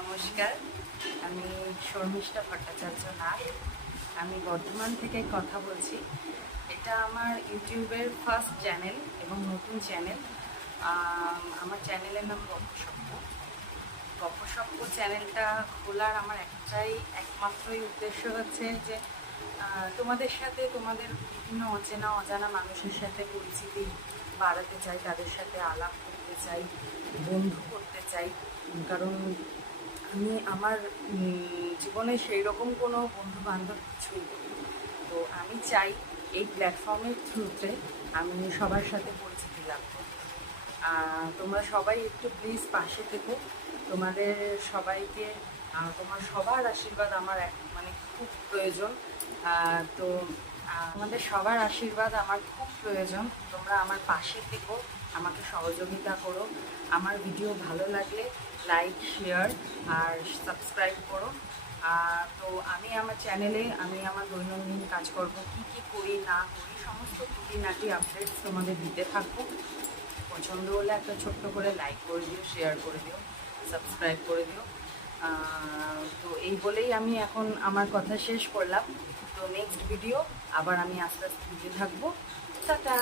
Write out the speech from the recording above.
নমস্কার, আমি শর্মিষ্ঠা ভট্টাচার্য নাথ। আমি বর্ধমান থেকে কথা বলছি। এটা আমার ইউটিউবের ফার্স্ট চ্যানেল এবং নতুন চ্যানেল। আমার চ্যানেলের নাম গপ্পসপ্প চ্যানেলটা খোলার আমার একমাত্রই উদ্দেশ্য হচ্ছে যে তোমাদের সাথে তোমাদের বিভিন্ন অচেনা অজানা মানুষের সাথে পরিচিতি বাড়াতে চাই, তাদের সাথে আলাপ করতে চাই, বন্ধু করতে চাই। কারণ আমি আমার জীবনে সেই রকম কোনো বন্ধু বান্ধব কিছুই নেই। তো আমি চাই এই প্ল্যাটফর্মের থ্রুতে আমি সবার সাথে পরিচিতি লাভ করতে। তোমরা সবাই একটু প্লিজ পাশে থেকো। তোমাদের সবাইকে তোমার সবার আশীর্বাদ আমার খুব প্রয়োজন। তো তোমাদের সবার আশীর্বাদ আমার খুব প্রয়োজন। তোমরা আমার পাশে থেকো, আমাকে সহযোগিতা করো। আমার ভিডিও ভালো লাগলে লাইক, শেয়ার আর সাবস্ক্রাইব করো। তো আমি আমার চ্যানেলে আমার দৈনন্দিন কাজকর্ম কী কী করি না করি সমস্ত খুঁটিনাটি আপডেটস তোমাদের দিতে থাকবো। পছন্দ হলে একটা ছোট্ট করে লাইক করে দিও, শেয়ার করে দিও, সাবস্ক্রাইব করে দিও। তো এই বলেই আমি এখন আমার কথা শেষ করলাম। তো নেক্সট ভিডিও আবার আমি আস্তে আস্তে দিতে থাকবো। টাটা।